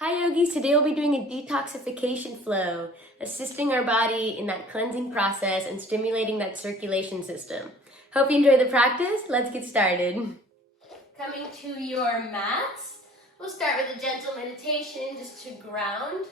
Hi yogis, today we'll be doing a detoxification flow, assisting our body in that cleansing process and stimulating that circulation system. Hope you enjoy the practice. Let's get started. Coming to your mats, we'll start with a gentle meditation just to ground.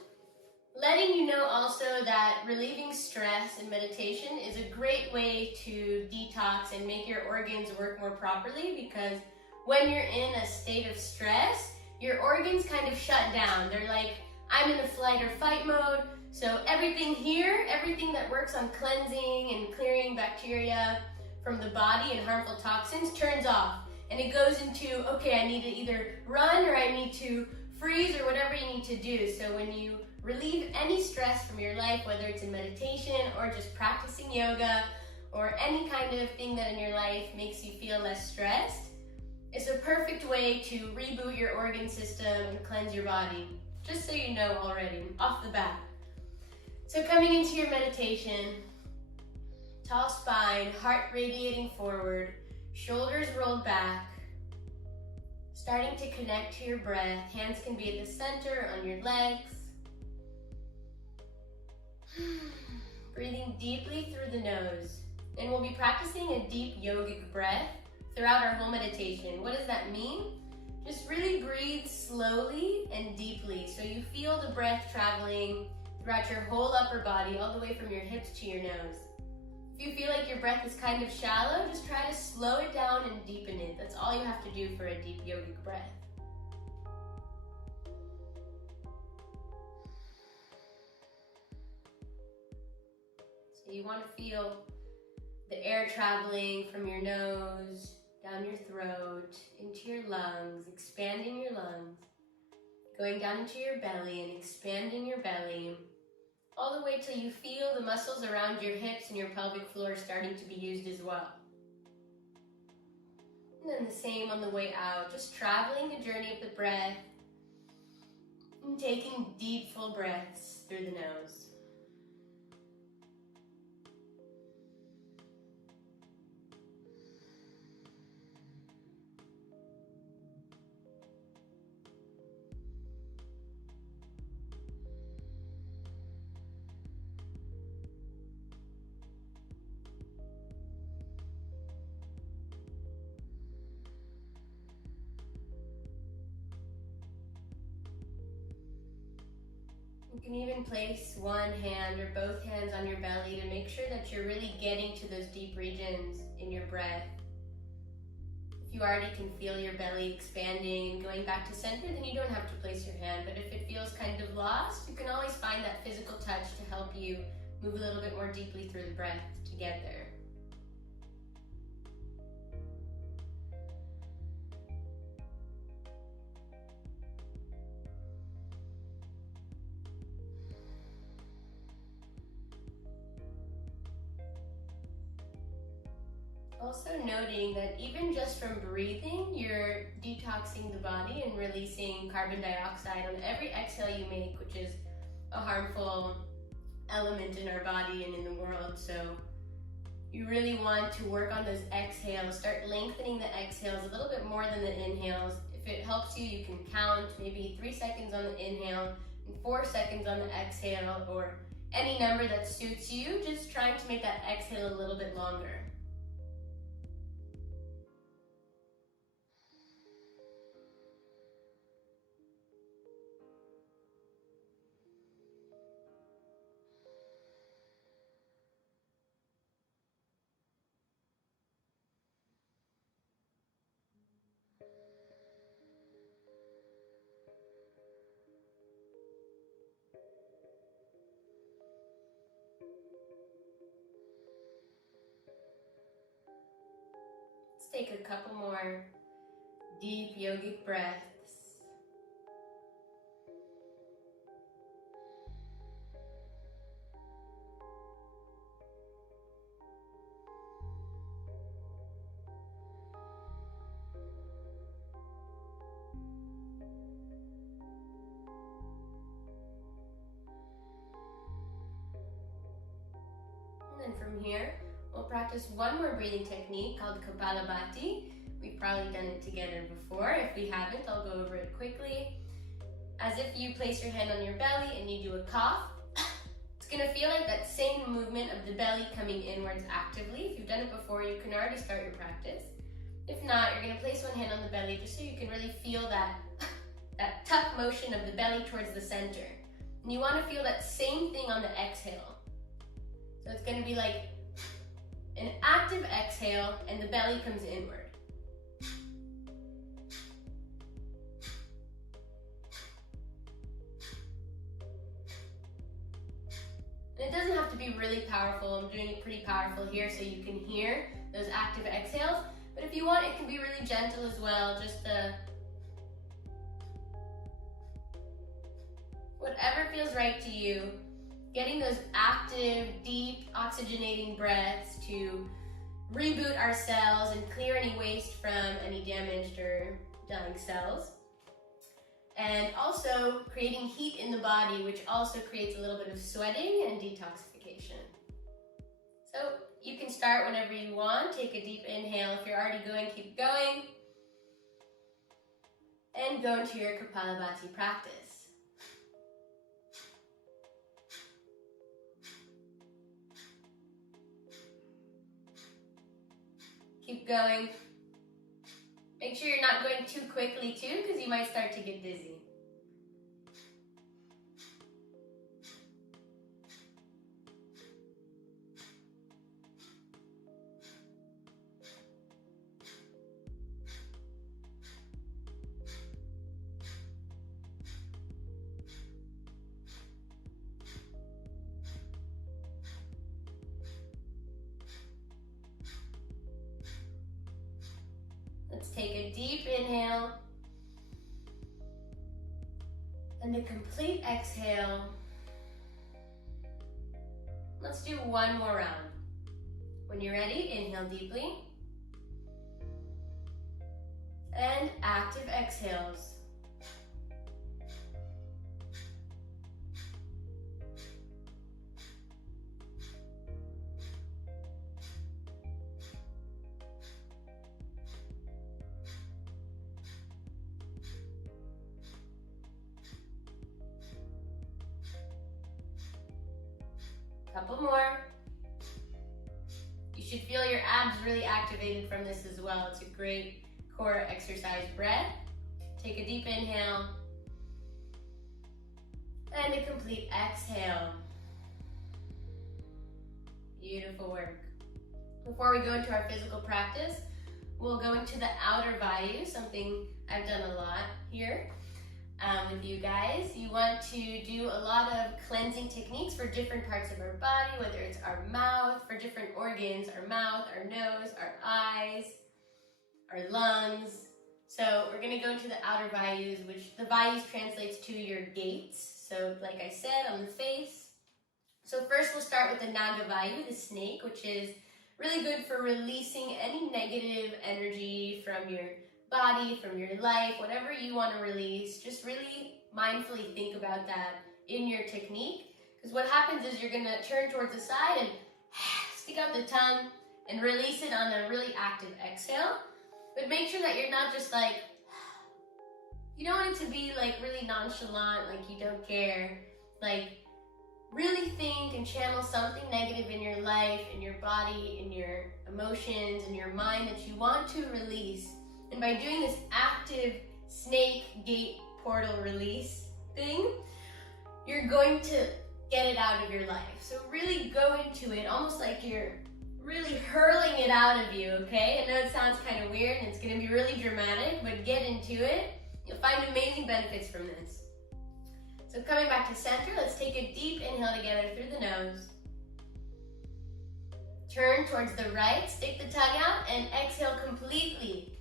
Letting you know also that relieving stress in meditation is a great way to detox and make your organs work more properly, because when you're in a state of stress, your organs kind of shut down. They're like, I'm in a flight or fight mode. So everything here, everything that works on cleansing and clearing bacteria from the body and harmful toxins turns off. And it goes into, okay, I need to either run or I need to freeze or whatever you need to do. So when you relieve any stress from your life, whether it's in meditation or just practicing yoga or any kind of thing that in your life makes you feel less stressed, it's a perfect way to reboot your organ system and cleanse your body, just so you know already, off the bat. So coming into your meditation, tall spine, heart radiating forward, shoulders rolled back, starting to connect to your breath. Hands can be at the center, on your legs. Breathing deeply through the nose. And we'll be practicing a deep yogic breath throughout our whole meditation. What does that mean? Just really breathe slowly and deeply so you feel the breath traveling throughout your whole upper body, all the way from your hips to your nose. If you feel like your breath is kind of shallow, just try to slow it down and deepen it. That's all you have to do for a deep yogic breath. So you want to feel the air traveling from your nose, down your throat, into your lungs, expanding your lungs, going down into your belly and expanding your belly, all the way till you feel the muscles around your hips and your pelvic floor starting to be used as well. And then the same on the way out, just traveling the journey of the breath and taking deep, full breaths through the nose. You can even place one hand or both hands on your belly to make sure that you're really getting to those deep regions in your breath. If you already can feel your belly expanding and going back to center, then you don't have to place your hand. But if it feels kind of lost, you can always find that physical touch to help you move a little bit more deeply through the breath to get there. Also noting that even just from breathing, you're detoxing the body and releasing carbon dioxide on every exhale you make, which is a harmful element in our body and in the world. So you really want to work on those exhales, start lengthening the exhales a little bit more than the inhales. If it helps you, you can count maybe 3 seconds on the inhale and 4 seconds on the exhale, or any number that suits you, just trying to make that exhale a little bit longer. Let's take a couple more deep yogic breaths. And then from here, we'll practice one more breathing technique called Kapalabhati. We've probably done it together before. If we haven't, I'll go over it quickly. as if you place your hand on your belly and you do a cough. It's gonna feel like that same movement of the belly coming inwards actively. If you've done it before, you can already start your practice. If not, you're gonna place one hand on the belly just so you can really feel that, that tuck motion of the belly towards the center. And you wanna feel that same thing on the exhale. So it's gonna be like an active exhale and the belly comes inward. And it doesn't have to be really powerful. I'm doing it pretty powerful here so you can hear those active exhales. But if you want, it can be really gentle as well. Just whatever feels right to you. Getting those active, deep, oxygenating breaths to reboot our cells and clear any waste from any damaged or dying cells. And also creating heat in the body, which also creates a little bit of sweating and detoxification. So you can start whenever you want. Take a deep inhale. If you're already going, keep going. And go into your Kapalabhati practice. Keep going. Make sure you're not going too quickly too, because you might start to get dizzy. Let's take a deep inhale and a complete exhale. Let's do one more round. When you're ready, inhale deeply. And active exhales. Couple more. You should feel your abs really activated from this as well. It's a great core exercise breath. Take a deep inhale and a complete exhale. Beautiful work. Before we go into our physical practice, we'll go into the outer vayu, something I've done a lot here. With you guys. You want to do a lot of cleansing techniques for different parts of our body, whether it's our mouth, for different organs, our mouth, our nose, our eyes, our lungs. So we're going to go into the outer vayus, which the vayus translates to your gates. So like I said, on the face. So first we'll start with the naga vayu, the snake, which is really good for releasing any negative energy from your body, from your life, whatever you want to release. Just really mindfully think about that in your technique, because what happens is you're going to turn towards the side and stick out the tongue and release it on a really active exhale. But make sure that you're not just like, you don't want it to be like really nonchalant, like you don't care. Like really think and channel something negative in your life, in your body, in your emotions, in your mind that you want to release. And by doing this active snake gate portal release thing, you're going to get it out of your life. So really go into it almost like you're really hurling it out of you, okay? I know it sounds kind of weird and it's going to be really dramatic, but get into it. You'll find amazing benefits from this. So coming back to center, let's take a deep inhale together through the nose. Turn towards the right, stick the tongue out, and exhale completely.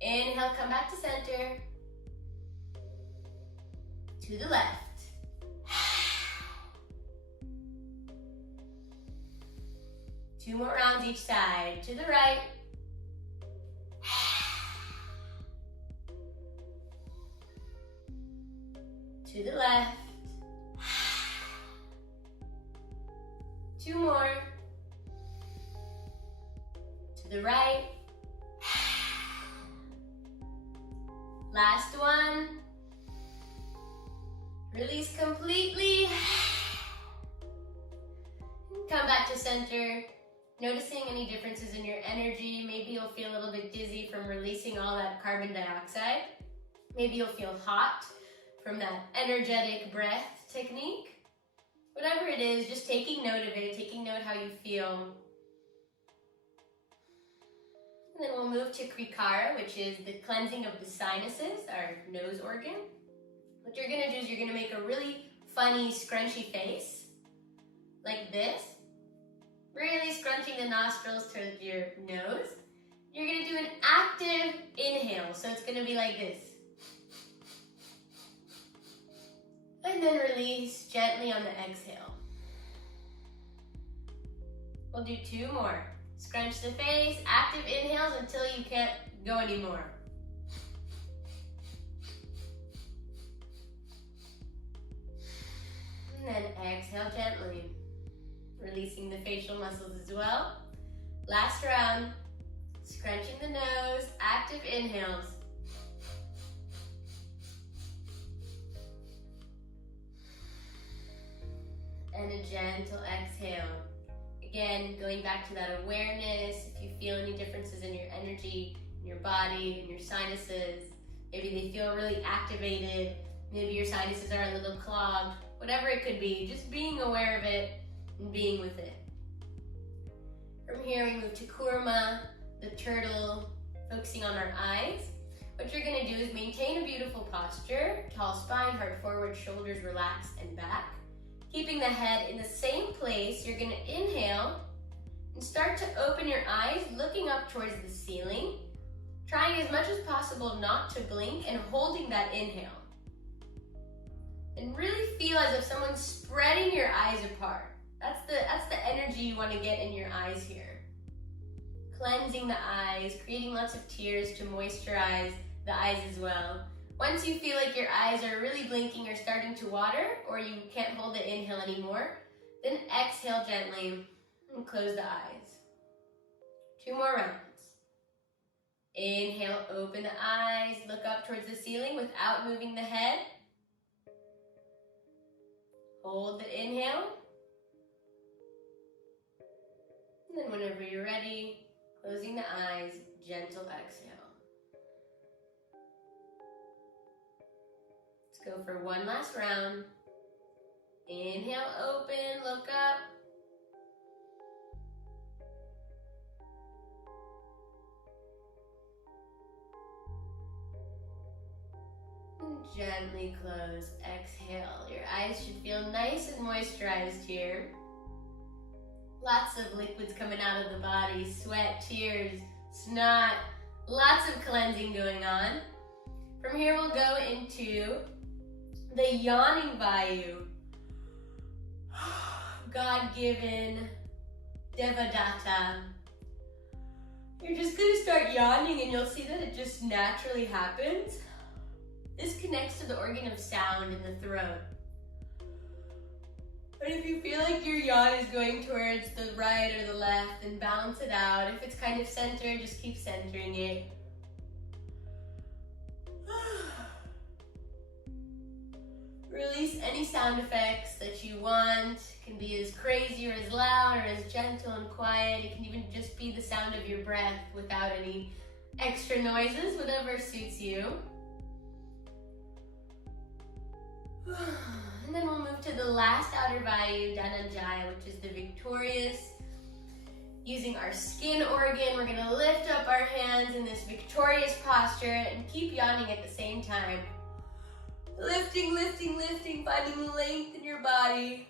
Inhale, come back to center. To the left. Two more rounds each side. To the right. To the left. Two more. To the right. Last one. Release completely. Come back to center. Noticing any differences in your energy. Maybe you'll feel a little bit dizzy from releasing all that carbon dioxide. Maybe you'll feel hot from that energetic breath technique. Whatever it is, just taking note of it, taking note how you feel. And then we'll move to Krikara, which is the cleansing of the sinuses, our nose organ. What you're gonna do is you're gonna make a really funny, scrunchy face, like this. Really scrunching the nostrils towards your nose. You're gonna do an active inhale, so it's gonna be like this. And then release gently on the exhale. We'll do 2 more. Scrunch the face, active inhales until you can't go anymore. And then exhale gently. Releasing the facial muscles as well. Last round. Scrunching the nose, active inhales. And a gentle exhale. Again, going back to that awareness. If you feel any differences in your energy, in your body, in your sinuses, maybe they feel really activated, maybe your sinuses are a little clogged, whatever it could be, just being aware of it and being with it. From here we move to Kurma, the turtle, focusing on our eyes. What you're gonna do is maintain a beautiful posture, tall spine, heart forward, shoulders relaxed and back. Keeping the head in the same place, you're gonna inhale and start to open your eyes, looking up towards the ceiling, trying as much as possible not to blink and holding that inhale. And really feel as if someone's spreading your eyes apart. That's the energy you want to get in your eyes here. Cleansing the eyes, creating lots of tears to moisturize the eyes as well. Once you feel like your eyes are really blinking or starting to water, or you can't hold the inhale anymore, then exhale gently and close the eyes. 2 more rounds. Inhale, open the eyes, look up towards the ceiling without moving the head. Hold the inhale. And then whenever you're ready, closing the eyes, gentle exhale. Let's go for 1 last round. Inhale, open, look up. And gently close, exhale. Your eyes should feel nice and moisturized here. Lots of liquids coming out of the body, sweat, tears, snot, lots of cleansing going on. From here we'll go into the yawning Vayu. God-given, Devadatta. You're just gonna start yawning and you'll see that it just naturally happens. This connects to the organ of sound in the throat. But if you feel like your yawn is going towards the right or the left, then balance it out. If it's kind of centered, just keep centering it. Release any sound effects that you want. It can be as crazy or as loud or as gentle and quiet. It can even just be the sound of your breath without any extra noises, whatever suits you. And then we'll move to the last outer Vayu, Dhananjaya, which is the victorious. Using our skin organ, we're gonna lift up our hands in this victorious posture and keep yawning at the same time. Lifting, lifting, lifting, finding length in your body.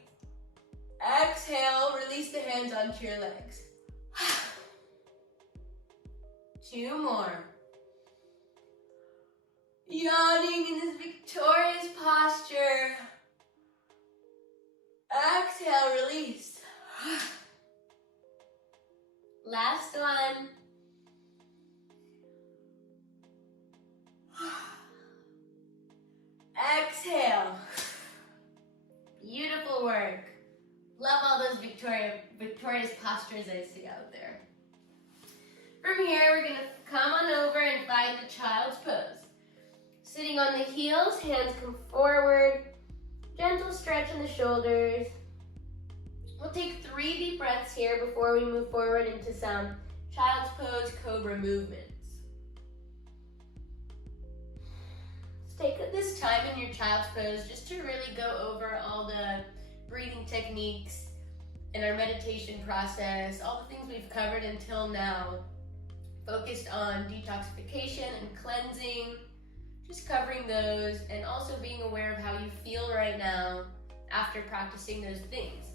Exhale, release the hands onto your legs. 2 more. Yawning in this victorious posture. Exhale, release. Last one. Exhale. Beautiful work. Love all those victorious postures I see out there. From here, we're gonna come on over and find the child's pose. Sitting on the heels, hands come forward. Gentle stretch in the shoulders. We'll take 3 deep breaths here before we move forward into some child's pose cobra movements. Take this time in your child's pose just to really go over all the breathing techniques in our meditation process, all the things we've covered until now, focused on detoxification and cleansing, just covering those, and also being aware of how you feel right now after practicing those things.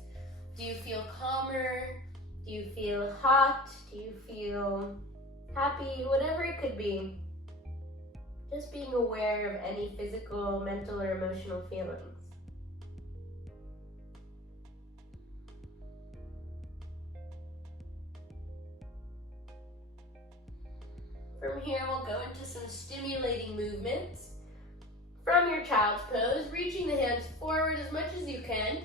Do you feel calmer? Do you feel hot? Do you feel happy? Whatever it could be. Just being aware of any physical, mental, or emotional feelings. From here, we'll go into some stimulating movements. From your child's pose, reaching the hands forward as much as you can,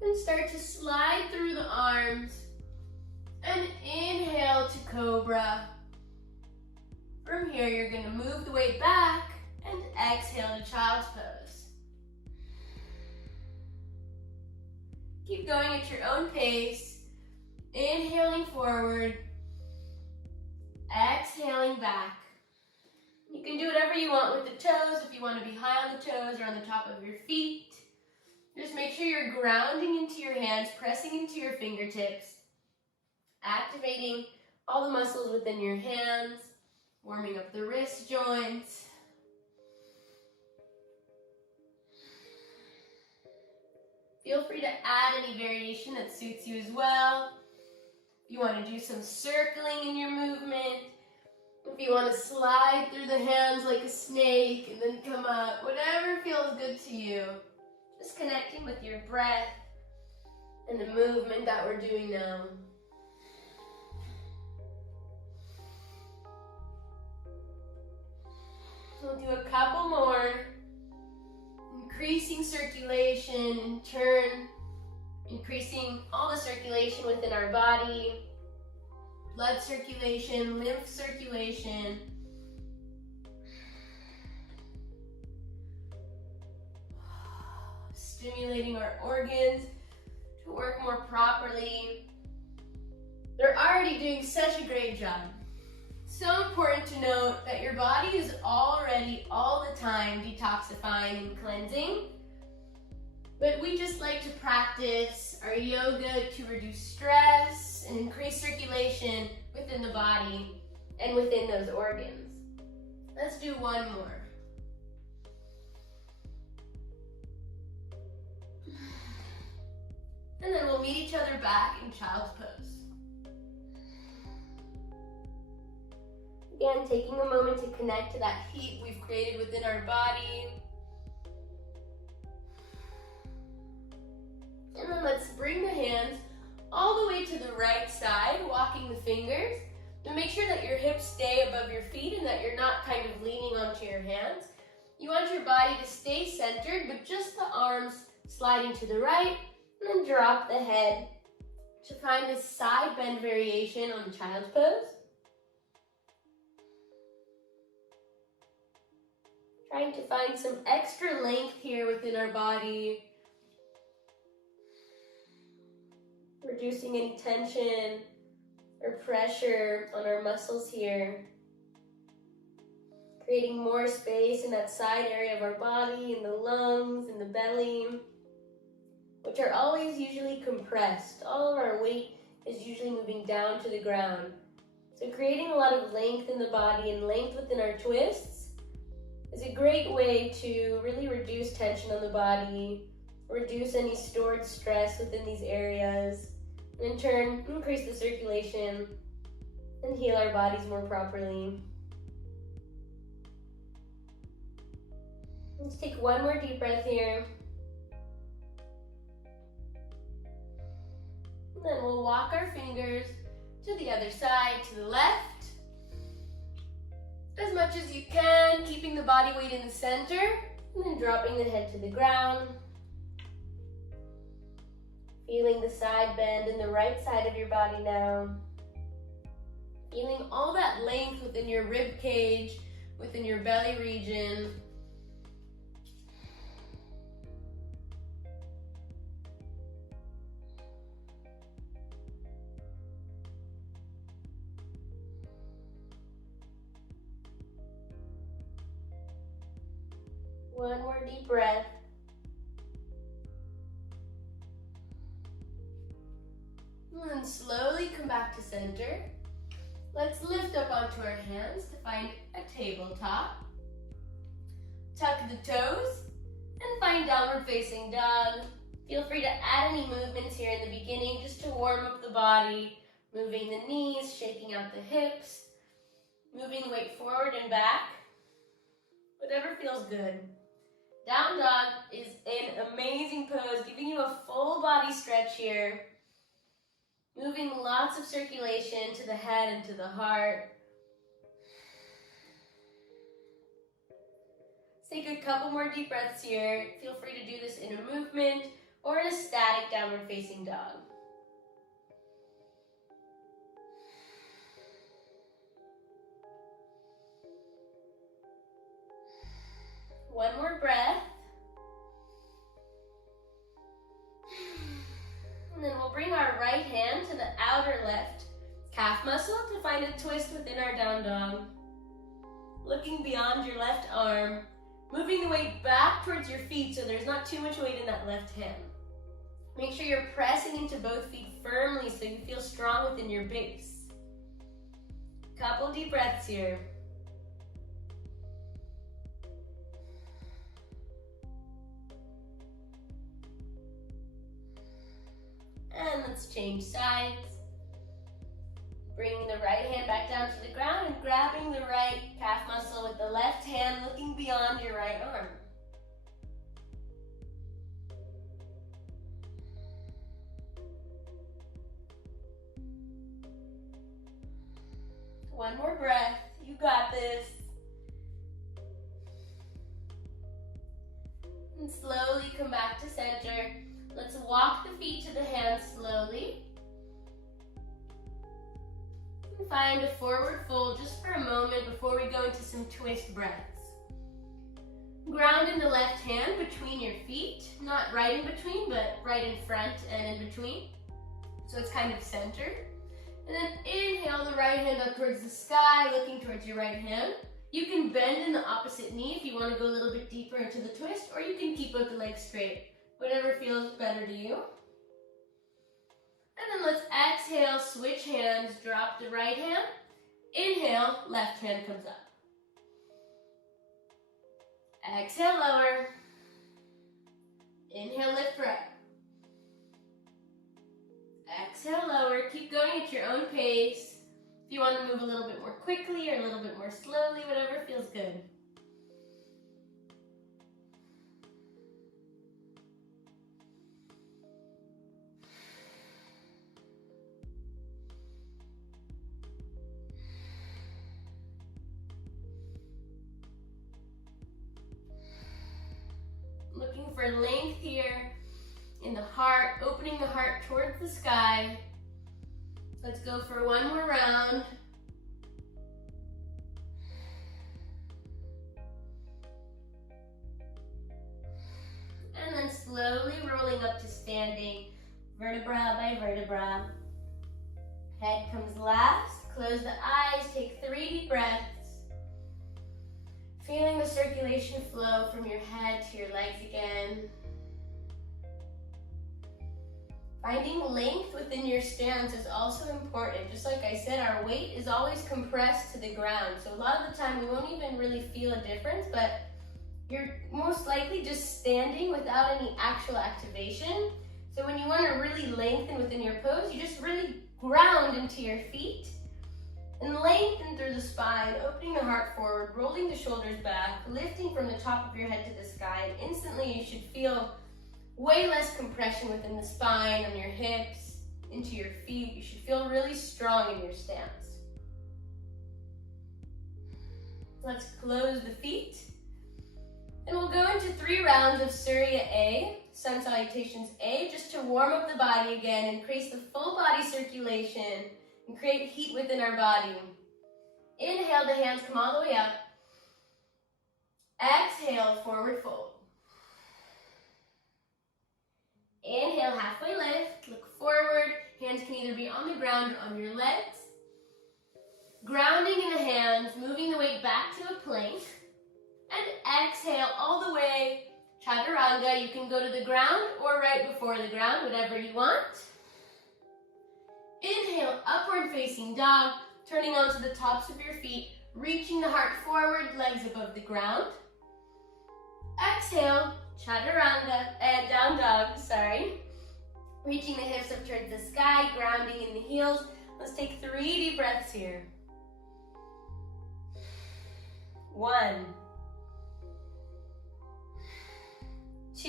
and start to slide through the arms, and inhale to cobra. From here, you're going to move the weight back and exhale to child's pose. Keep going at your own pace, inhaling forward, exhaling back. You can do whatever you want with the toes, if you want to be high on the toes or on the top of your feet. Just make sure you're grounding into your hands, pressing into your fingertips, activating all the muscles within your hands, warming up the wrist joints. Feel free to add any variation that suits you as well. If you want to do some circling in your movement, if you want to slide through the hands like a snake and then come up, whatever feels good to you. Just connecting with your breath and the movement that we're doing now. We'll do a couple more. Increasing circulation in turn, increasing all the circulation within our body, blood circulation, lymph circulation. Stimulating our organs to work more properly. They're already doing such a great job. So important to note that your body is already all the time detoxifying and cleansing, but we just like to practice our yoga to reduce stress and increase circulation within the body and within those organs. Let's do one more. And then we'll meet each other back in child's pose. Again, taking a moment to connect to that heat we've created within our body. And then let's bring the hands all the way to the right side, walking the fingers. And make sure that your hips stay above your feet and that you're not kind of leaning onto your hands. You want your body to stay centered, but just the arms sliding to the right, and then drop the head to find this side bend variation on the child's pose. Trying to find some extra length here within our body. Reducing any tension or pressure on our muscles here. Creating more space in that side area of our body, in the lungs, in the belly, which are always usually compressed. All of our weight is usually moving down to the ground. So creating a lot of length in the body and length within our twists is a great way to really reduce tension on the body, reduce any stored stress within these areas, and in turn, increase the circulation and heal our bodies more properly. Let's take one more deep breath here. And then we'll walk our fingers to the other side, to the left. As much as you can, keeping the body weight in the center, and then dropping the head to the ground. Feeling the side bend in the right side of your body now. Feeling all that length within your rib cage, within your belly region. One more deep breath. And then slowly come back to center. Let's lift up onto our hands to find a tabletop. Tuck the toes and find downward facing dog. Feel free to add any movements here in the beginning just to warm up the body, moving the knees, shaking out the hips, moving the weight forward and back, whatever feels good. Down dog is an amazing pose, giving you a full body stretch here, moving lots of circulation to the head and to the heart. Let's take a couple more deep breaths here. Feel free to do this in a movement or in a static downward facing dog. One more breath. And then we'll bring our right hand to the outer left calf muscle to find a twist within our down dog. Looking beyond your left arm, moving the weight back towards your feet so there's not too much weight in that left hand. Make sure you're pressing into both feet firmly so you feel strong within your base. Couple deep breaths here. And let's change sides. Bringing the right hand back down to the ground and grabbing the right calf muscle with the left hand, looking beyond your right arm. One more breath. You got this. And slowly come back to center. Let's walk the feet to the hands slowly. And find a forward fold just for a moment before we go into some twist breaths. Ground in the left hand between your feet, not right in between, but right in front and in between. So it's kind of centered. And then inhale the right hand up towards the sky, looking towards your right hand. You can bend in the opposite knee if you want to go a little bit deeper into the twist, or you can keep both the legs straight. Whatever feels better to you. And then let's exhale, switch hands, drop the right hand. Inhale, left hand comes up. Exhale, lower. Inhale, lift right. Exhale, lower. Keep going at your own pace. If you want to move a little bit more quickly or a little bit more slowly, whatever feels good. Looking for length here in the heart, opening the heart towards the sky. Let's go for one more round. And then slowly rolling up to standing, vertebra by vertebra. Head comes last. Close the eyes, take 3 deep breaths. Feeling the circulation flow from your head to your legs again. Finding length within your stance is also important. Just like I said, our weight is always compressed to the ground. So a lot of the time we won't even really feel a difference, but you're most likely just standing without any actual activation. So when you want to really lengthen within your pose, you just really ground into your feet and lengthen through the spine, opening the heart forward, rolling the shoulders back, lifting from the top of your head to the sky, and instantly you should feel way less compression within the spine, on your hips, into your feet. You should feel really strong in your stance. Let's close the feet. And we'll go into 3 rounds of Surya A, Sun Salutations A, just to warm up the body again, increase the full body circulation, and create heat within our body. Inhale, the hands come all the way up. Exhale, forward fold. Inhale, halfway lift, look forward. Hands can either be on the ground or on your legs. Grounding in the hands, moving the weight back to a plank. And exhale all the way Chaturanga, you can go to the ground or right before the ground, whatever you want. Inhale, upward facing dog, turning onto the tops of your feet, reaching the heart forward, legs above the ground. Exhale, chaturanga, and down dog, sorry. Reaching the hips up towards the sky, grounding in the heels. Let's take 3 deep breaths here. 1, 2,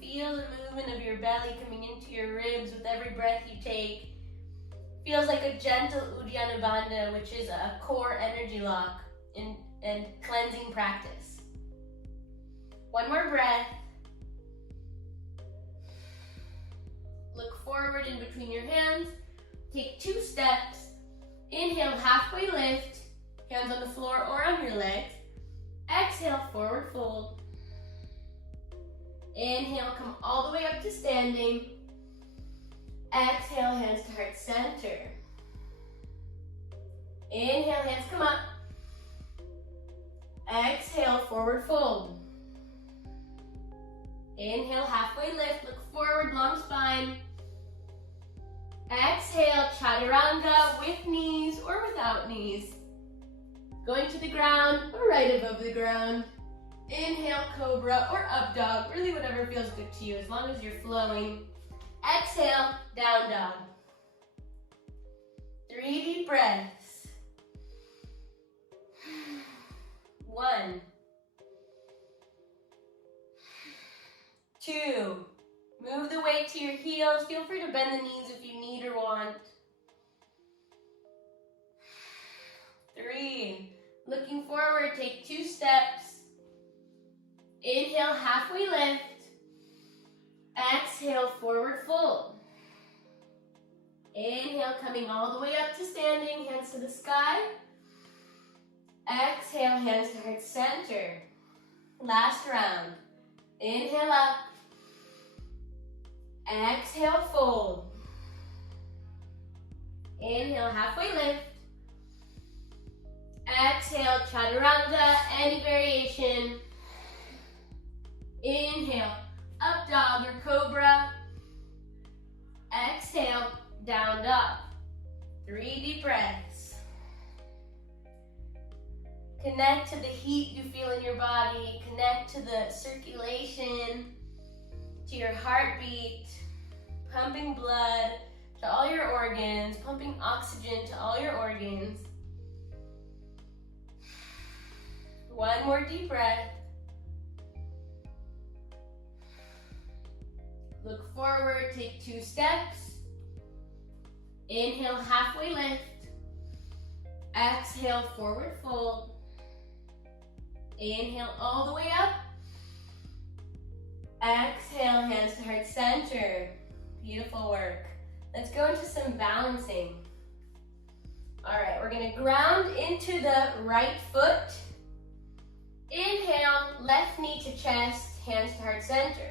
feel the movement of your belly coming into your ribs with every breath you take. Feels like a gentle Uddiyana Bandha, which is a core energy lock and cleansing practice. 1 more breath. Look forward in between your hands. Take 2 steps. Inhale, halfway lift. Hands on the floor or on your legs. Exhale, forward fold. Inhale, come all the way up to standing. Exhale, hands to heart center. Inhale, hands come up. Exhale, forward fold. Inhale, halfway lift, look forward, long spine. Exhale, chaturanga with knees or without knees. Going to the ground or right above the ground. Inhale, cobra or up dog, really whatever feels good to you as long as you're flowing. Exhale, down dog. 3 deep breaths. 1, 2, move the weight to your heels. Feel free to bend the knees if you need or want. 3, looking forward, take 2 steps. Inhale, halfway lift. Exhale, forward fold. Inhale, coming all the way up to standing, hands to the sky. Exhale, hands to heart center. Last round. Inhale up. Exhale, fold. Inhale, halfway lift. Exhale, chaturanga, any variation. Inhale, up dog or cobra. Exhale, down dog. 3 deep breaths. Connect to the heat you feel in your body. Connect to the circulation, to your heartbeat, pumping blood to all your organs, pumping oxygen to all your organs. 1 more deep breath. Look forward, take 2 steps. Inhale, halfway lift. Exhale, forward fold. Inhale all the way up. Exhale, hands to heart center. Beautiful work. Let's go into some balancing. All right, we're gonna ground into the right foot. Inhale, left knee to chest, hands to heart center.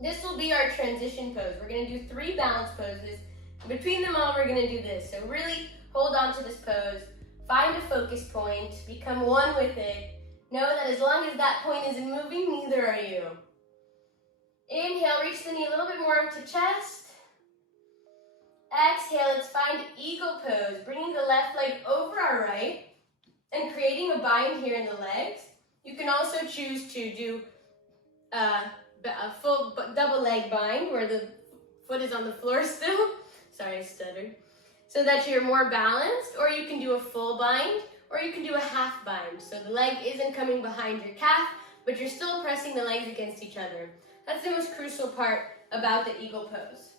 This will be our transition pose. We're gonna do 3 balance poses. Between them all, we're gonna do this. So really hold on to this pose. Find a focus point, become one with it. Know that as long as that point isn't moving, neither are you. Inhale, reach the knee a little bit more up to chest. Exhale, let's find eagle pose, bringing the left leg over our right and creating a bind here in the legs. You can also choose to do a full double leg bind where the foot is on the floor still. Sorry, I stuttered. So that you're more balanced, or you can do a full bind, or you can do a half bind. So the leg isn't coming behind your calf, but you're still pressing the legs against each other. That's the most crucial part about the eagle pose.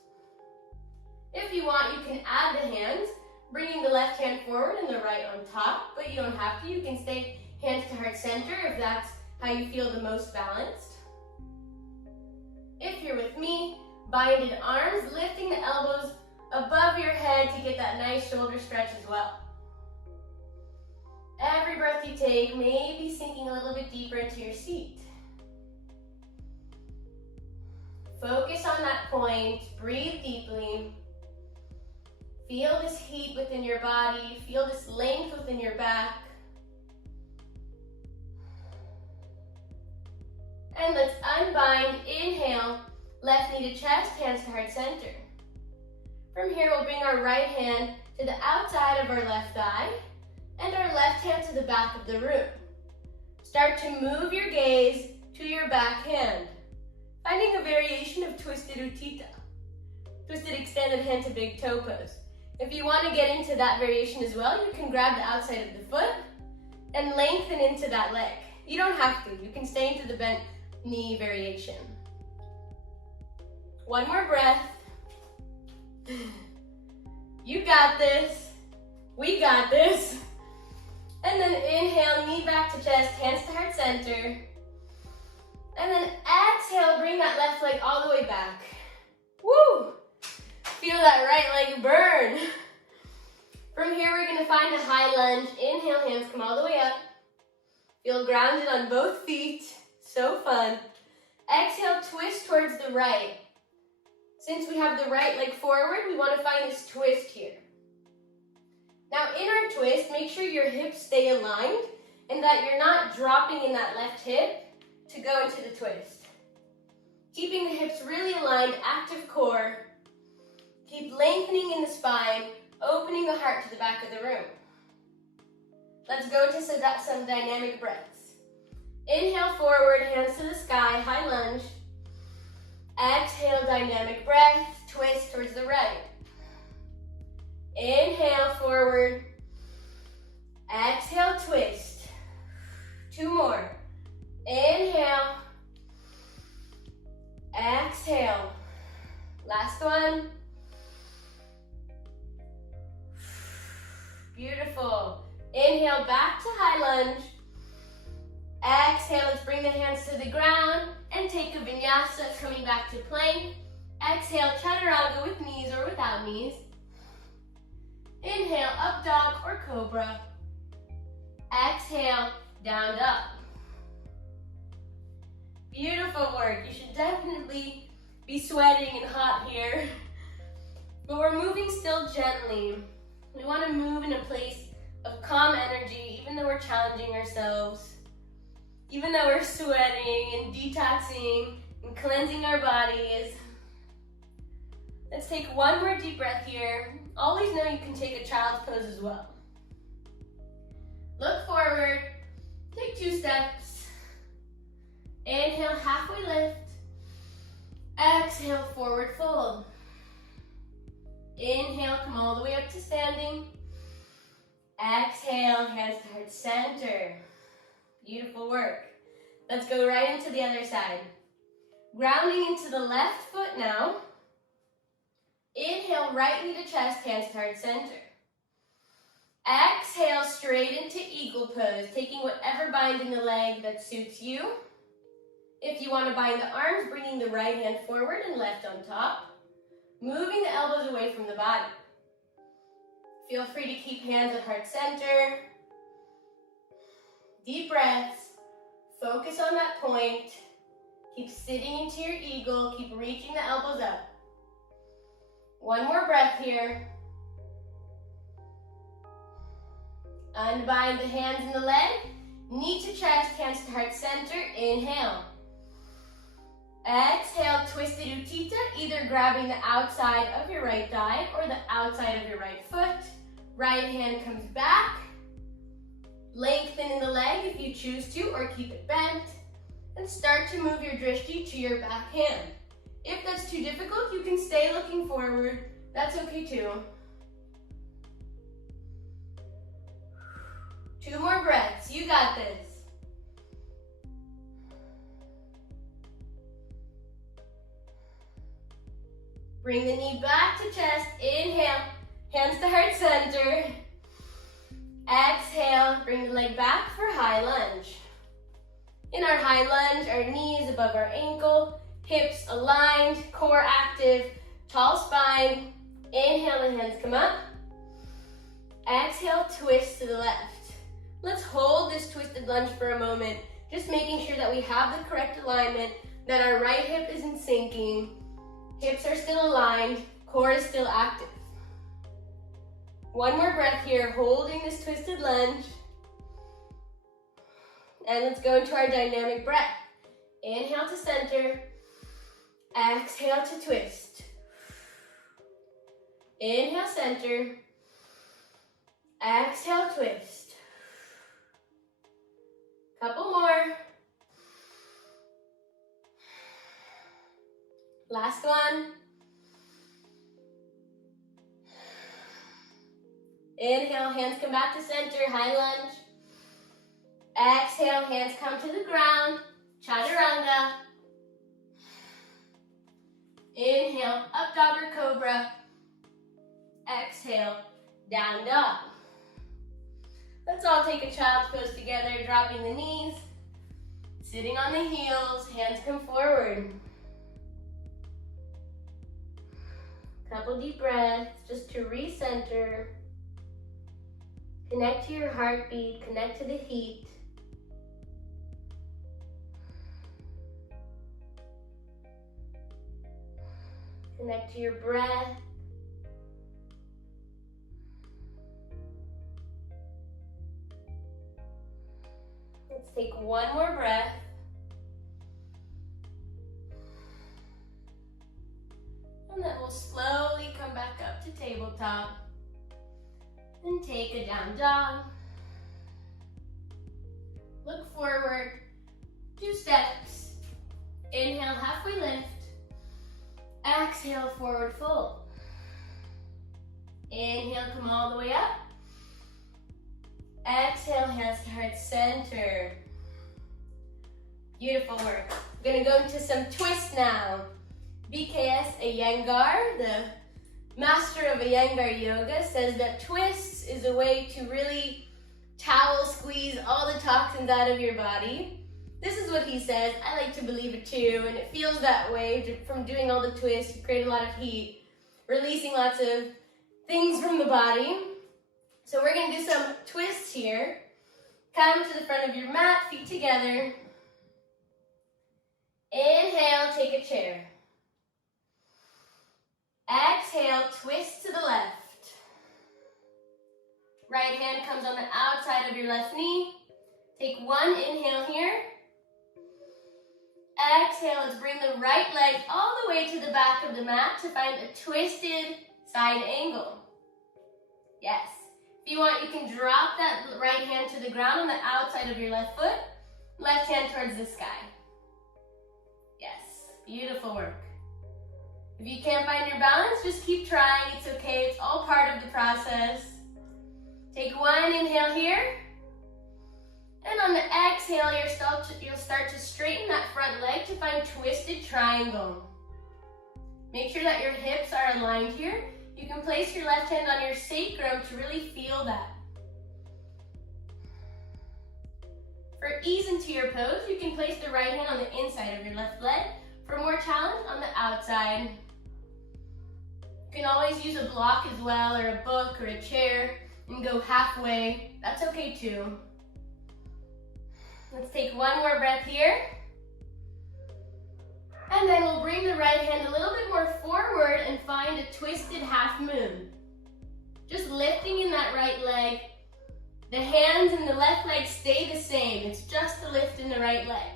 If you want, you can add the hands, bringing the left hand forward and the right on top, but you don't have to. You can stay hands to heart center if that's how you feel the most balanced. If you're with me, binded arms, lifting the elbows above your head to get that nice shoulder stretch as well. Every breath you take, maybe sinking a little bit deeper into your seat. Focus on that point, breathe deeply. Feel this heat within your body, feel this length within your back. And let's unbind. Inhale, left knee to chest, hands to heart center. From here, we'll bring our right hand to the outside of our left thigh and our left hand to the back of the room. Start to move your gaze to your back hand, finding a variation of twisted utthita, twisted extended hand to big toe pose. If you want to get into that variation as well, you can grab the outside of the foot and lengthen into that leg. You don't have to. You can stay into the bent knee variation. One more breath. You got this. We got this. And then inhale, knee back to chest, hands to heart center. And then exhale, bring that left leg all the way back. Woo! Feel that right leg burn. From here, we're gonna find a high lunge. Inhale, hands come all the way up. Feel grounded on both feet. So fun. Exhale, twist towards the right. Since we have the right leg forward, we want to find this twist here. Now in our twist, make sure your hips stay aligned and that you're not dropping in that left hip to go into the twist. Keeping the hips really aligned, active core. Keep lengthening in the spine, opening the heart to the back of the room. Let's go to some dynamic breaths. Inhale forward, hands to the sky, high lunge. Exhale, dynamic breath, twist towards the right. Inhale forward. Exhale, twist. Two more. Inhale. Exhale. Last one. Beautiful. Inhale, back to high lunge. Exhale, let's bring the hands to the ground and take a vinyasa, coming back to plank. Exhale, chaturanga with knees or without knees. Inhale, up dog or cobra. Exhale, down dog. Beautiful work. You should definitely be sweating and hot here. But we're moving still gently. We want to move in a place of calm energy, even though we're challenging ourselves. Even though we're sweating and detoxing and cleansing our bodies. Let's take one more deep breath here. Always know you can take a child's pose as well. Look forward, take 2 steps. Inhale, halfway lift. Exhale, forward fold. Inhale, come all the way up to standing. Exhale, hands to heart center. Beautiful work. Let's go right into the other side. Grounding into the left foot now. Inhale, right knee to chest, hands to heart center. Exhale, straight into eagle pose, taking whatever bind in the leg that suits you. If you want to bind the arms, bringing the right hand forward and left on top. Moving the elbows away from the body. Feel free to keep hands at heart center. Deep breaths. Focus on that point. Keep sitting into your eagle. Keep reaching the elbows up. One more breath here. Unbind the hands and the leg. Knee to chest, hands to heart center. Inhale. Exhale, twisted utthita, either grabbing the outside of your right thigh or the outside of your right foot. Right hand comes back. Lengthen in the leg if you choose to, or keep it bent. And start to move your drishti to your back hand. If that's too difficult, you can stay looking forward. That's okay too. 2 more breaths. You got this. Bring the knee back to chest. Inhale. Hands to heart center. Exhale. Bring the leg back for high lunge. In our high lunge, our knees above our ankle, hips aligned, core active, tall spine. Inhale, the hands come up. Exhale, twist to the left. Let's hold this twisted lunge for a moment, just making sure that we have the correct alignment, that our right hip isn't sinking, hips are still aligned, core is still active. One more breath here, holding this twisted lunge. And let's go into our dynamic breath. Inhale to center. Exhale to twist. Inhale, center. Exhale, twist. Couple more. Last one. Inhale, hands come back to center, high lunge. Exhale, hands come to the ground, chaturanga. Inhale, up dog or cobra. Exhale, down dog. Let's all take a child's pose together, dropping the knees, sitting on the heels, hands come forward. Couple deep breaths just to recenter. Connect to your heartbeat, connect to the heat. Connect to your breath. Let's take one more breath. And then we'll slowly come back up to tabletop. And take a down dog. Look forward. 2 steps. Inhale, halfway lift. Exhale, forward fold. Inhale, come all the way up. Exhale, hands to heart center. Beautiful work. We're gonna go into some twists now. BKS Iyengar, the master of Iyengar yoga, says that twists is a way to really towel squeeze all the toxins out of your body. This is what he says. I like to believe it too, and it feels that way from doing all the twists. You create a lot of heat, releasing lots of things from the body. So we're gonna do some twists here. Come to the front of your mat, feet together. Inhale, take a chair. Exhale, twist to the left. Right hand comes on the outside of your left knee. Take one inhale here. Exhale, let's bring the right leg all the way to the back of the mat to find a twisted side angle. Yes. If you want, you can drop that right hand to the ground on the outside of your left foot. Left hand towards the sky. Yes, beautiful work. If you can't find your balance, just keep trying. It's okay, it's all part of the process. Take one inhale here. And on the exhale, you'll start to straighten that front leg to find twisted triangle. Make sure that your hips are aligned here. You can place your left hand on your sacrum to really feel that. For ease into your pose, you can place the right hand on the inside of your left leg. For more challenge, on the outside. You can always use a block as well, or a book, or a chair, and go halfway. That's okay too. Let's take one more breath here. And then we'll bring the right hand a little bit more forward and find a twisted half moon. Just lifting in that right leg. The hands and the left leg stay the same. It's just the lift in the right leg.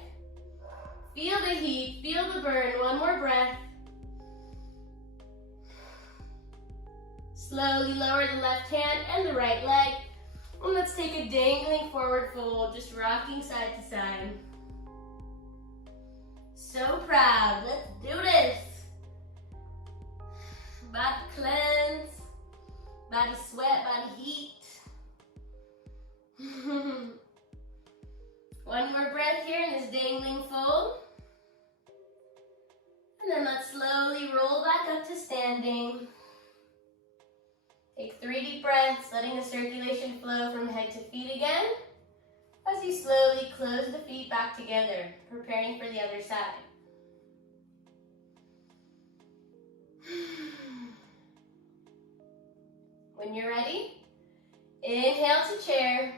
Feel the heat, feel the burn. One more breath. Slowly lower the left hand and the right leg. And let's take a dangling forward fold, just rocking side to side. So proud. Let's do this. Body cleanse, body sweat, body heat. One more breath here in this dangling fold. And then let's slowly roll back up to standing. Take 3 deep breaths, letting the circulation flow from head to feet again. As you slowly close the feet back together, preparing for the other side. When you're ready, inhale to chair.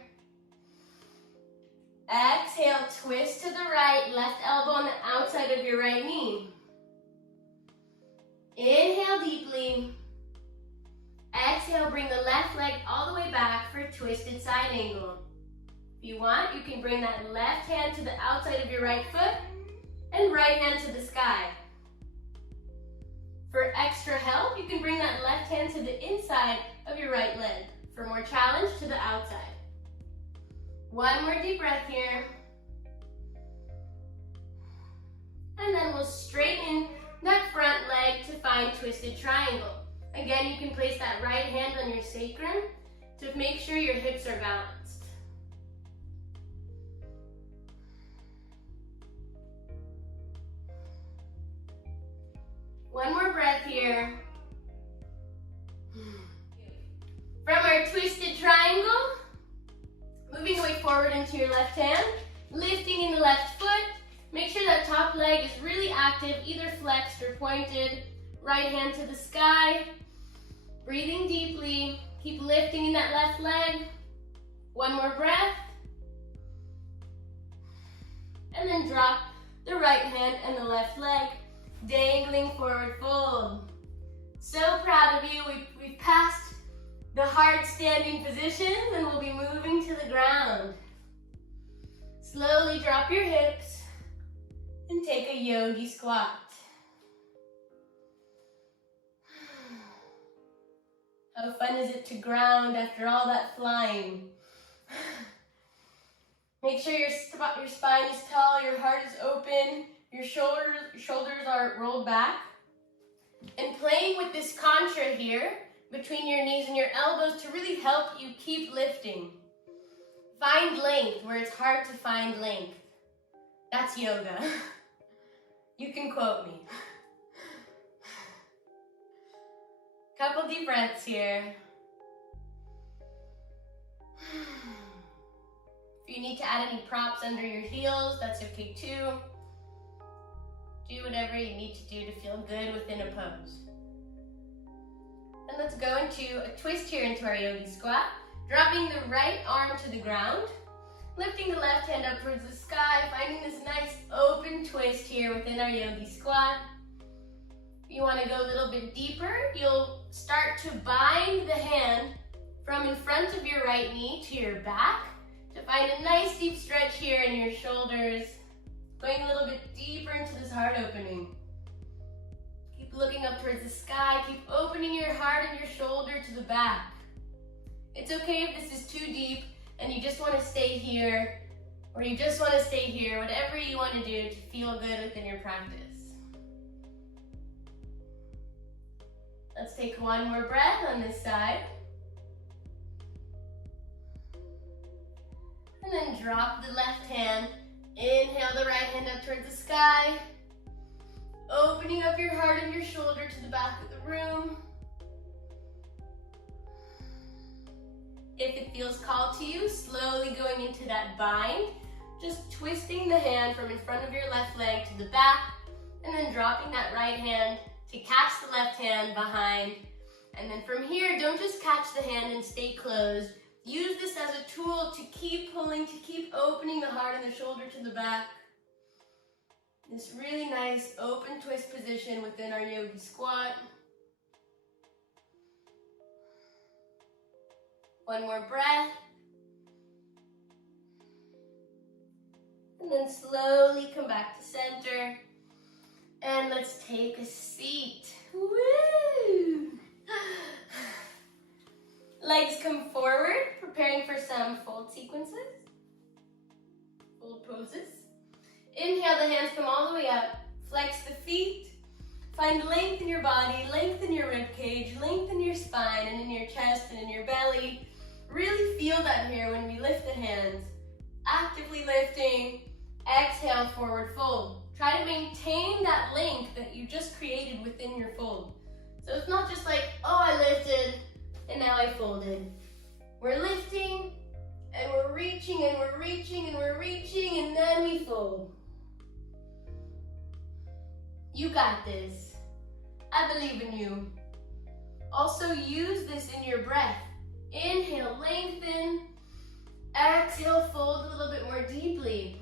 Exhale, twist to the right, left elbow on the outside of your right knee. Inhale deeply. Exhale, bring the left leg all the way back for a twisted side angle. If you want, you can bring that left hand to the outside of your right foot and right hand to the sky. For extra help, you can bring that left hand to the inside of your right leg. For more challenge, to the outside. One more deep breath here. And then we'll straighten that front leg to find twisted triangle. Again, you can place that right hand on your sacrum to make sure your hips are balanced. One more breath here. From our twisted triangle, moving away forward into your left hand, lifting in the left foot. Make sure that top leg is really active, either flexed or pointed. Right hand to the sky. Breathing deeply. Keep lifting in that left leg. One more breath. And then drop the right hand and the left leg, dangling forward fold. So proud of you. We've passed the hard standing position and we'll be moving to the ground. Slowly drop your hips and take a yogi squat. How fun is it to ground after all that flying? Make sure your spine is tall, your heart is open, your shoulders are rolled back. And playing with this contra here, between your knees and your elbows to really help you keep lifting. Find length where it's hard to find length. That's yoga. You can quote me. Couple deep breaths here. If you need to add any props under your heels, that's okay too. Do whatever you need to do to feel good within a pose. And let's go into a twist here into our yogi squat. Dropping the right arm to the ground. Lifting the left hand up towards the sky. Finding this nice open twist here within our yogi squat. If you want to go a little bit deeper, you'll start to bind the hand from in front of your right knee to your back to find a nice deep stretch here in your shoulders. Going a little bit deeper into this heart opening. Keep looking up towards the sky. Keep opening your heart and your shoulder to the back. It's okay if this is too deep and you just want to stay here, or you just want to stay here, whatever you want to do to feel good within your practice. Let's take one more breath on this side. And then drop the left hand. Inhale the right hand up towards the sky. Opening up your heart and your shoulder to the back of the room. If it feels called to you, slowly going into that bind, just twisting the hand from in front of your left leg to the back, and then dropping that right hand to catch the left hand behind. And then from here, don't just catch the hand and stay closed. Use this as a tool to keep pulling, to keep opening the heart and the shoulder to the back. This really nice open twist position within our yogi squat. One more breath. And then slowly come back to center. And let's take a seat. Woo! Legs come forward, preparing for some fold sequences. Fold poses. Inhale, the hands come all the way up. Flex the feet. Find length in your body, length in your rib cage, length in your spine and in your chest and in your belly. Really feel that here when we lift the hands. Actively lifting. Exhale, forward fold. Try to maintain that length that you just created within your fold. So it's not just like, oh, I lifted and now I folded. We're lifting and we're reaching and we're reaching and we're reaching and then we fold. You got this. I believe in you. Also use this in your breath. Inhale, lengthen. Exhale, fold a little bit more deeply.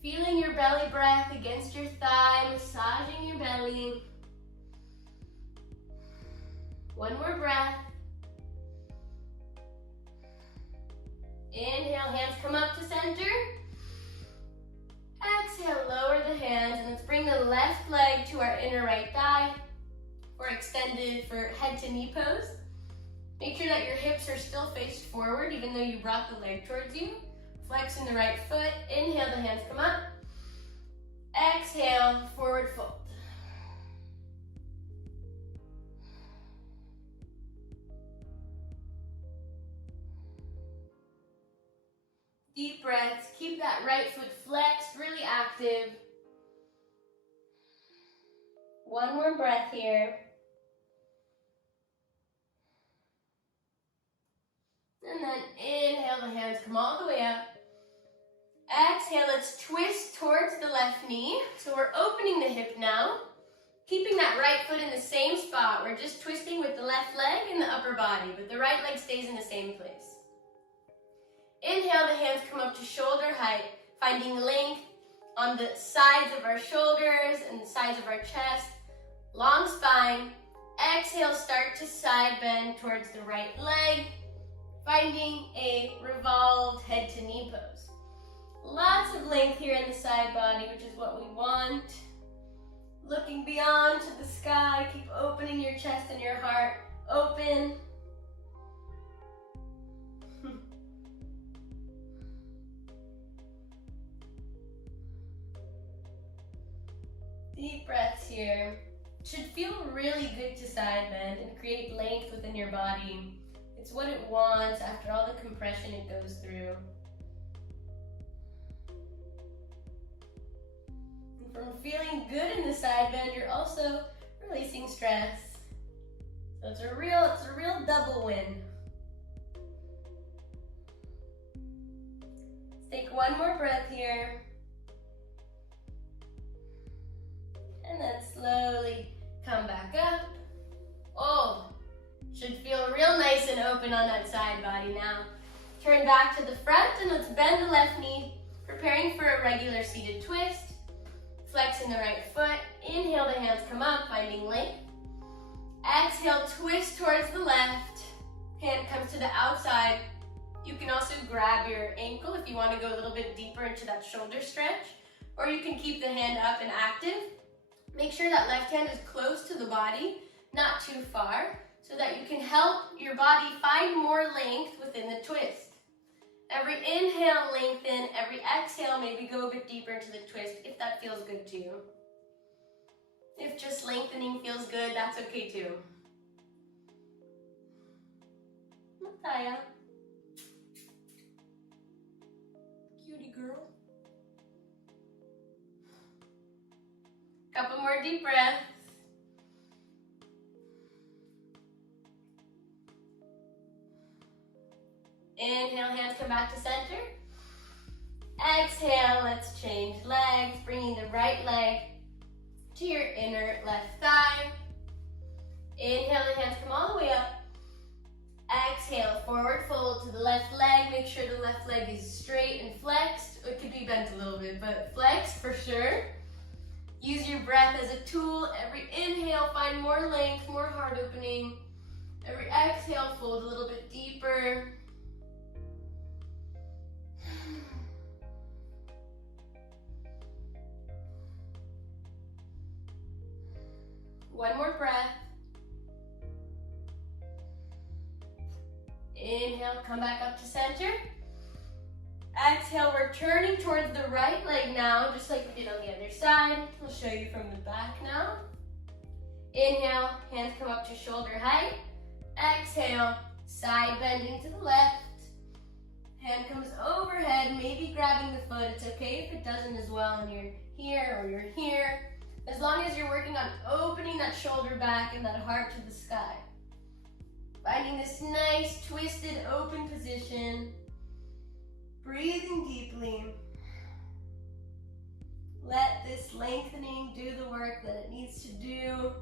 Feeling your belly breath against your thigh, massaging your belly. One more breath. Inhale, hands come up to center. left leg to our inner right thigh or extended for head to knee pose. Make sure that your hips are still faced forward even though you brought the leg towards you. Flexing the right foot. Inhale, the hands come up. Exhale, forward fold. Deep breaths. Keep that right foot flexed, really active. One more breath here. And then inhale, the hands come all the way up. Exhale, let's twist towards the left knee. So we're opening the hip now. Keeping that right foot in the same spot. We're just twisting with the left leg and the upper body, but the right leg stays in the same place. Inhale, the hands come up to shoulder height, finding length on the sides of our shoulders and the sides of our chest. Long spine. Exhale, start to side bend towards the right leg, finding a revolved head to knee pose. Lots of length here in the side body, which is what we want. Looking beyond to the sky, keep opening your chest and your heart. Open. Deep breaths here. Should feel really good to side bend and create length within your body. It's what it wants after all the compression it goes through. And from feeling good in the side bend, you're also releasing stress. So it's a real double win. Let's take one more breath here. And then slowly come back up. Oh, should feel real nice and open on that side body now. Turn back to the front and let's bend the left knee, preparing for a regular seated twist. Flexing the right foot. Inhale, the hands come up, finding length. Exhale, twist towards the left. Hand comes to the outside. You can also grab your ankle if you want to go a little bit deeper into that shoulder stretch, or you can keep the hand up and active. Make sure that left hand is close to the body, not too far, so that you can help your body find more length within the twist. Every inhale, lengthen. Every exhale, maybe go a bit deeper into the twist if that feels good to you. If just lengthening feels good, that's okay too. Mataya. Cutie girl. Couple more deep breaths. Inhale, hands come back to center. Exhale, let's change legs, bringing the right leg to your inner left thigh. Inhale, the hands come all the way up. Exhale, forward fold to the left leg. Make sure the left leg is straight and flexed. It could be bent a little bit, but flexed for sure. Use your breath as a tool. Every inhale, find more length, more heart opening. Every exhale, fold a little bit deeper. One more breath. Inhale, come back up to center. Exhale, we're turning towards the right leg now, just like we did on the other side. I'll show you from the back now. Inhale, hands come up to shoulder height. Exhale, side bending to the left. Hand comes overhead, maybe grabbing the foot. It's okay if it doesn't as well and you're here or you're here. As long as you're working on opening that shoulder back and that heart to the sky. Finding this nice, twisted, open position. Breathing deeply. Let this lengthening do the work that it needs to do.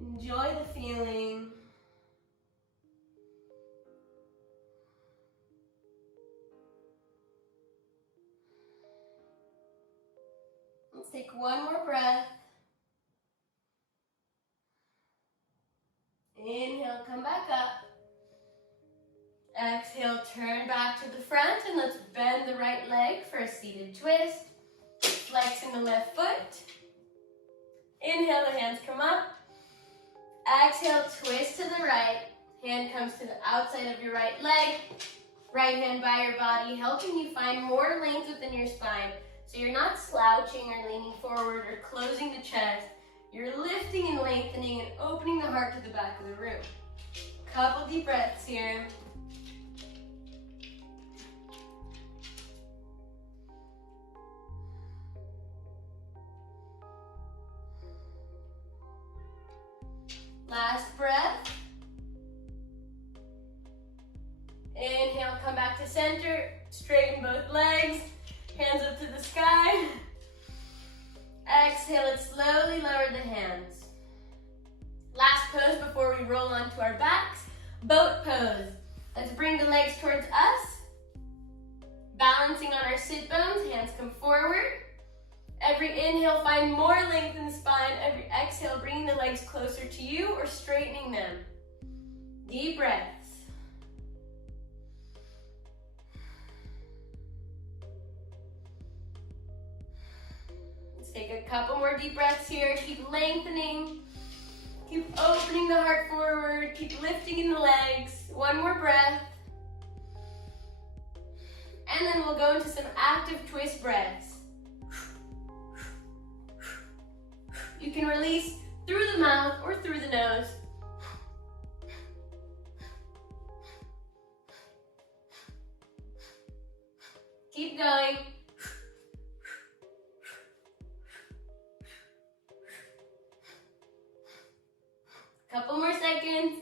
Enjoy the feeling. Let's take one more breath. Inhale, come back up. Exhale, turn back to the front and let's bend the right leg for a seated twist. Flexing the left foot. Inhale, the hands come up. Exhale, twist to the right. Hand comes to the outside of your right leg. Right hand by your body, helping you find more length within your spine. So you're not slouching or leaning forward or closing the chest. You're lifting and lengthening and opening the heart to the back of the room. Couple deep breaths here. Last breath. Inhale, come back to center. Straighten both legs. Hands up to the sky. Exhale it, slowly lower the hands. Last pose before we roll onto our backs. Boat pose. Let's bring the legs towards us. Balancing on our sit bones, hands come forward. Every inhale, find more length in the spine. Every exhale, bringing the legs closer to you or straightening them. Deep breaths. Let's take a couple more deep breaths here. Keep lengthening. Keep opening the heart forward. Keep lifting in the legs. One more breath. And then we'll go into some active twist breaths. You can release through the mouth or through the nose. Keep going. Couple more seconds.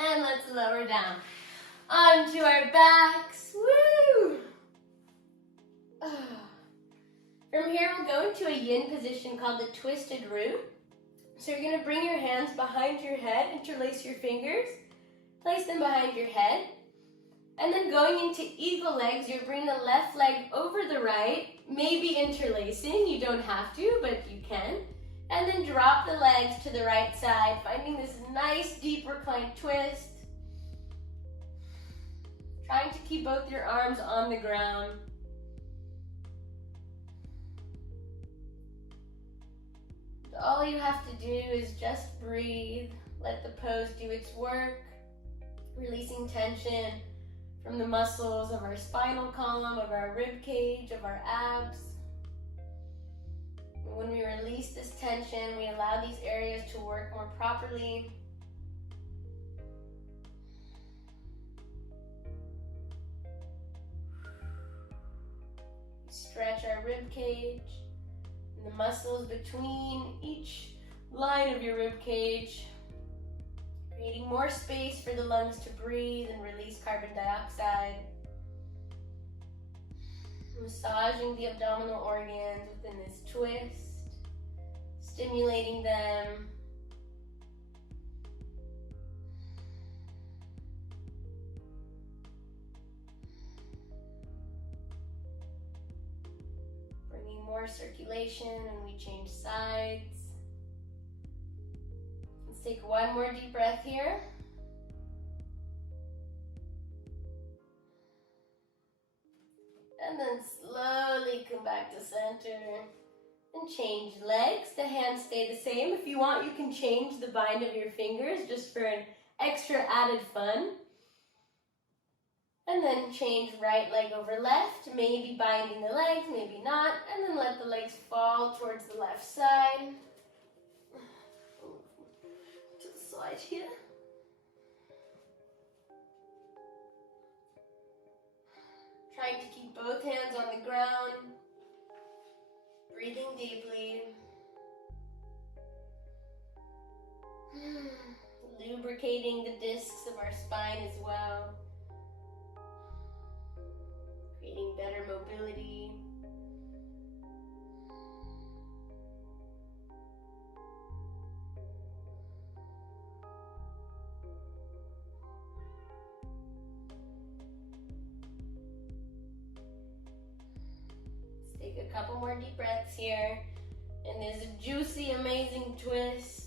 And let's lower down onto our backs. Woo! From here, we'll go into a yin position called the twisted root. So you're going to bring your hands behind your head, interlace your fingers, place them behind your head. And then going into eagle legs, you're bringing the left leg over the right, maybe interlacing. You don't have to, but you can. And then drop the legs to the right side, finding this nice deep reclined twist. Trying to keep both your arms on the ground. All you have to do is just breathe. Let the pose do its work. Releasing tension from the muscles of our spinal column, of our rib cage, of our abs. And when we release this tension, we allow these areas to work more properly. Stretch our rib cage and the muscles between each line of your rib cage, creating more space for the lungs to breathe and release carbon dioxide. Massaging the abdominal organs within this twist, stimulating them. Bringing more circulation when we change sides. Let's take one more deep breath here. And then slowly come back to center and change legs. The hands stay the same. If you want, you can change the bind of your fingers just for an extra added fun. And then change right leg over left, maybe binding the legs, maybe not. And then let the legs fall towards the left side. To the side here. Trying to keep both hands on the ground. Breathing deeply. Lubricating the discs of our spine as well. Creating better mobility. Let's take a couple more deep breaths here. And this juicy, amazing twist.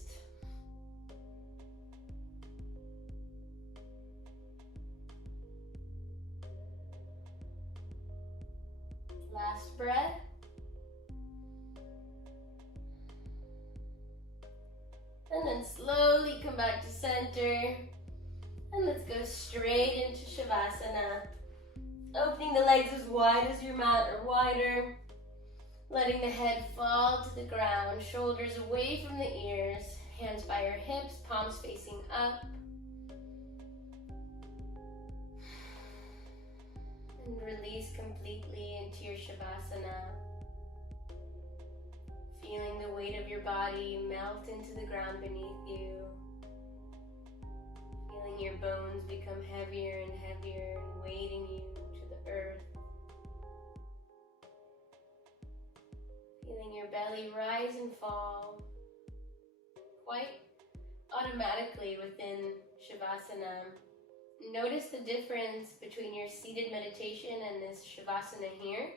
Last breath. And then slowly come back to center. And let's go straight into Shavasana. Opening the legs as wide as your mat or wider. Letting the head fall to the ground. Shoulders away from the ears. Hands by your hips, palms facing up. And release completely into your Shavasana. Feeling the weight of your body melt into the ground beneath you. Feeling your bones become heavier and heavier and weighting you to the earth. Feeling your belly rise and fall quite automatically within Shavasana. Notice the difference between your seated meditation and this Shavasana here,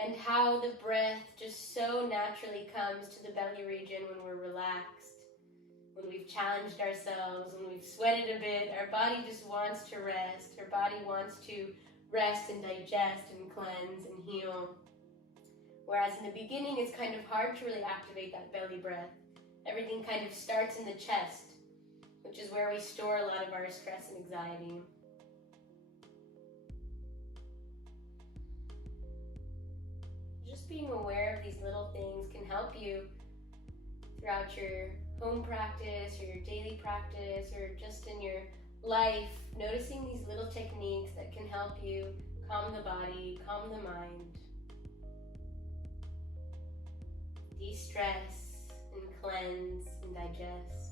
and how the breath just so naturally comes to the belly region when we're relaxed, when we've challenged ourselves, when we've sweated a bit. Our body just wants to rest. Our body wants to rest and digest and cleanse and heal. Whereas in the beginning, it's kind of hard to really activate that belly breath. Everything kind of starts in the chest, which is where we store a lot of our stress and anxiety. Just being aware of these little things can help you throughout your home practice or your daily practice or just in your life, noticing these little techniques that can help you calm the body, calm the mind, de-stress and cleanse and digest.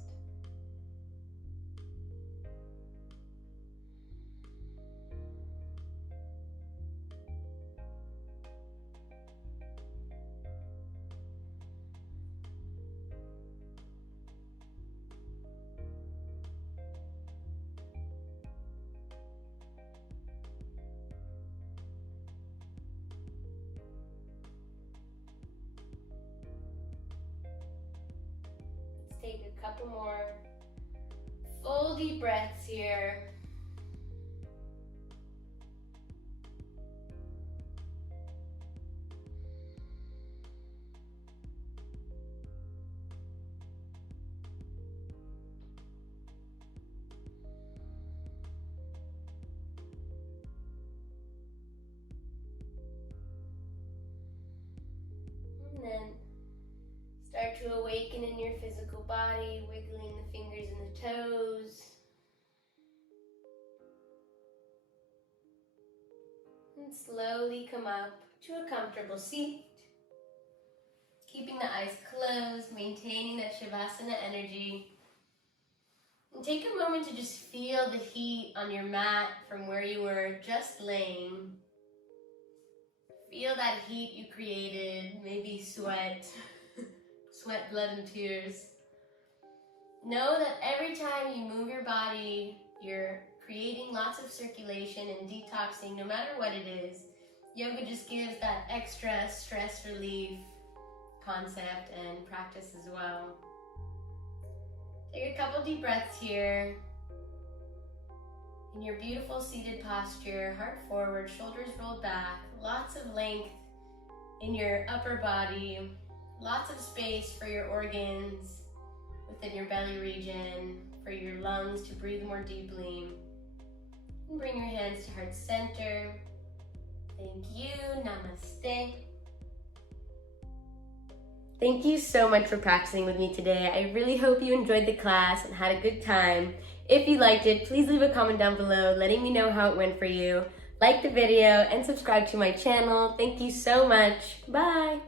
Take a couple more full deep breaths here. And then start to awaken in your physical body, wiggling the fingers and the toes. And slowly come up to a comfortable seat. Keeping the eyes closed, maintaining that Shavasana energy. And take a moment to just feel the heat on your mat from where you were just laying. Feel that heat you created, maybe sweat. Sweat, blood, and tears. Know that every time you move your body, you're creating lots of circulation and detoxing, no matter what it is. Yoga just gives that extra stress relief concept and practice as well. Take a couple deep breaths here. In your beautiful seated posture, heart forward, shoulders rolled back, lots of length in your upper body. Lots of space for your organs within your belly region, for your lungs to breathe more deeply. And bring your hands to heart center. Thank you. Namaste. Thank you so much for practicing with me today. I really hope you enjoyed the class and had a good time. If you liked it, please leave a comment down below letting me know how it went for you. Like the video and subscribe to my channel. Thank you so much. Bye.